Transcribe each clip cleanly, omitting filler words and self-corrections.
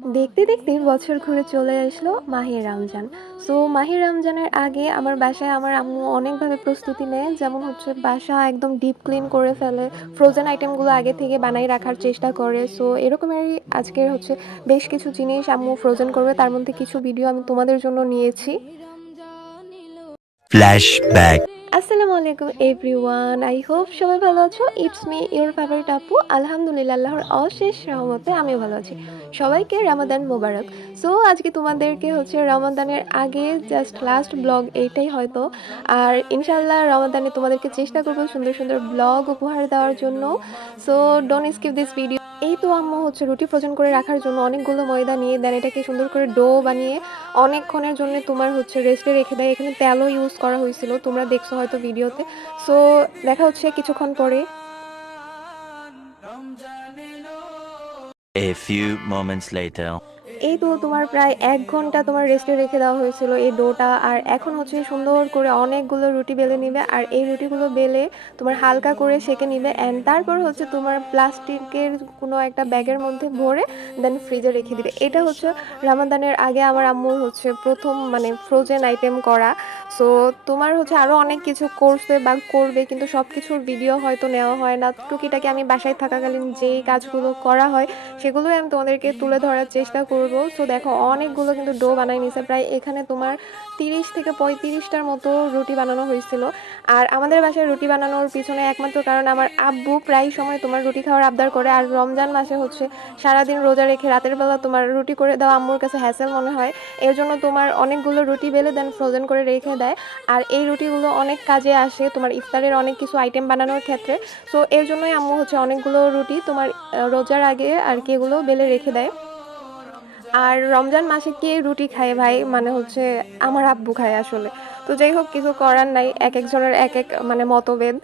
দেখতে দেখতে বছর ঘুরে চলে আসলো মাহে রমজান। সো মাহে রমজানের আগে আমার বাসায় আমার আম্মু অনেকভাবে প্রস্তুতি নেয়, যেমন হচ্ছে বাসা একদম ডিপ ক্লিন করে ফেলে, ফ্রোজেন আইটেমগুলো আগে থেকে বানাই রাখার চেষ্টা করে। সো এরকমেরই আজকের হচ্ছে বেশ কিছু জিনিস আম্মু ফ্রোজেন করবে, তার মধ্যে কিছু ভিডিও আমি তোমাদের জন্য নিয়েছি। ফ্ল্যাশব্যাক। আসসালামু আলাইকুম এভরিওয়ান, আই হোপ সবাই ভালো আছো। ইটস মি ইওর ফেভারিট আপু। আলহামদুলিল্লাহ, আল্লাহর অশেষ রহমতে আমিও ভালো আছি। সবাইকে রমাদান মোবারক। সো আজকে তোমাদেরকে হচ্ছে রমাদানের আগে জাস্ট লাস্ট ব্লগ এইটাই হয়তো। আর ইনশাল্লাহ রমাদানে তোমাদেরকে চেষ্টা করবো সুন্দর সুন্দর ব্লগ উপহার দেওয়ার জন্য। So don't skip this video. এই তো আম্মু হচ্ছে রুটি ফ্রোজেন করে রাখার জন্য অনেকগুলো ময়দা নিয়ে দেন, এটাকে সুন্দর করে ডো বানিয়ে অনেকক্ষণের জন্য তোমার হচ্ছে রেস্টে রেখে দেয়। এখানে তেলও ইউজ করা হয়েছিল, তোমরা দেখছো হয়তো ভিডিওতে। সো দেখা হচ্ছে কিছুক্ষণ পরে। A few moments later. এই তো তোমার প্রায় ১ ঘন্টা তোমার রেস্টে রেখে দেওয়া হয়েছিল এই ডোটা। আর এখন হচ্ছে সুন্দর করে অনেকগুলো রুটি বেলে নিবে, আর এই রুটিগুলো বেলে তোমার হালকা করে সেঁকে নিবে। অ্যান্ড তারপর হচ্ছে তোমার প্লাস্টিকের কোনো একটা ব্যাগের মধ্যে ভরে দেন ফ্রিজে রেখে দিবে। এটা হচ্ছে রমাদানের আগে আমার আম্মুর হচ্ছে প্রথম মানে ফ্রোজেন আইটেম করা। সো তোমার হচ্ছে আরও অনেক কিছু করছে বা করবে, কিন্তু সব কিছুর ভিডিও হয়তো নেওয়া হয় না। টুকিটাকি আমি বাসায় থাকাকালীন যেই কাজগুলো করা হয় সেগুলোই আমি তোমাদেরকে তুলে ধরার চেষ্টা করব। সো দেখো অনেকগুলো কিন্তু ডো বানাই নিছে, প্রায় এখানে তোমার 30 থেকে 35টার মতো রুটি বানানো হয়েছিল। আর আমাদের বাসায় রুটি বানানোর পিছনে একমাত্র কারণ আমার আব্বু প্রায় সময় তোমার রুটি খাওয়ার আবদার করে। আর রমজান মাসে হচ্ছে সারাদিন রোজা রেখে রাতের বেলা তোমার রুটি করে দেওয়া আম্মুর কাছে হ্যাসেল মনে হয়। এর জন্য তোমার অনেকগুলো রুটি বেলে দেন ফ্রোজেন করে রেখে দেয়। আর এই রুটিগুলো অনেক কাজে আসে তোমার ইফতারের অনেক কিছু আইটেম বানানোর ক্ষেত্রে। সো এর জন্যই আম্মু হচ্ছে অনেকগুলো রুটি তোমার রোজার আগে আর কি এগুলো বেলে রেখে দেয়। আর রমজান মাসে কে রুটি খায় ভাই, মানে হচ্ছে আমার আব্বু খায় আসলে। তো যাই হোক, কিছু করার নাই, এক একজনের এক এক মানে মতভেদ।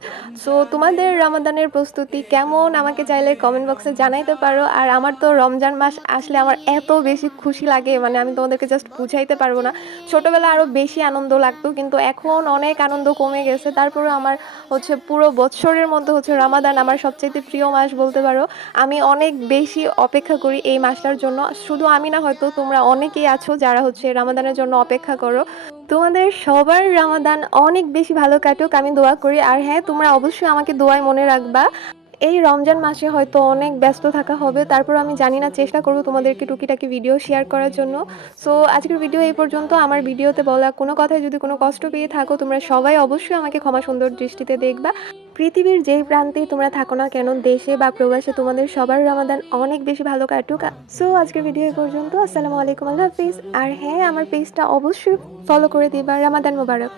সো তোমাদের রমাদানের প্রস্তুতি কেমন আমাকে চাইলে কমেন্ট বক্সে জানাইতে পারো। আর আমার তো রমজান মাস আসলে আমার এত বেশি খুশি লাগে, মানে আমি তোমাদেরকে জাস্ট বুঝাইতে পারবো না। ছোটোবেলা আরও বেশি আনন্দ লাগতো, কিন্তু এখন অনেক আনন্দ কমে গেছে। তারপরে আমার হচ্ছে পুরো বৎসরের মধ্যে হচ্ছে রমাদান আমার সবচেয়ে প্রিয় মাস বলতে পারো। আমি অনেক বেশি অপেক্ষা করি এই মাসটার জন্য। শুধু আমি না, হয়তো তোমরা অনেকেই আছো যারা হচ্ছে রমাদানের জন্য অপেক্ষা করো। তোমাদের সবার রমাদান অনেক বেশি ভালো কাটুক আমি দোয়া করি। আর হ্যাঁ, তোমরা অবশ্যই আমাকে দোয়ায় মনে রাখবা। এই রমজান মাসে হয়তো অনেক ব্যস্ত থাকা হবে, তারপর আমি জানি না, চেষ্টা করব তোমাদেরকে টুকিটাকি ভিডিও শেয়ার করার জন্য। সো আজকের ভিডিও এই পর্যন্ত। আমার ভিডিওতে বলা কোনো কথায় যদি কোনো কষ্ট পেয়ে থাকো, তোমরা সবাই অবশ্যই আমাকে ক্ষমা সুন্দর দৃষ্টিতে দেখবা। পৃথিবীর যেই প্রান্তেই তোমরা থাকো না কেন, দেশে বা প্রবাসে, তোমাদের সবার রমাদান অনেক বেশি ভালো কাটুক। সো আজকের ভিডিও এই পর্যন্ত। আসসালামু আলাইকুম, আল্লাহ হাফিজ। আর হ্যাঁ, আমার পেজটা অবশ্যই ফলো করে দিবা। রমাদান মোবারক।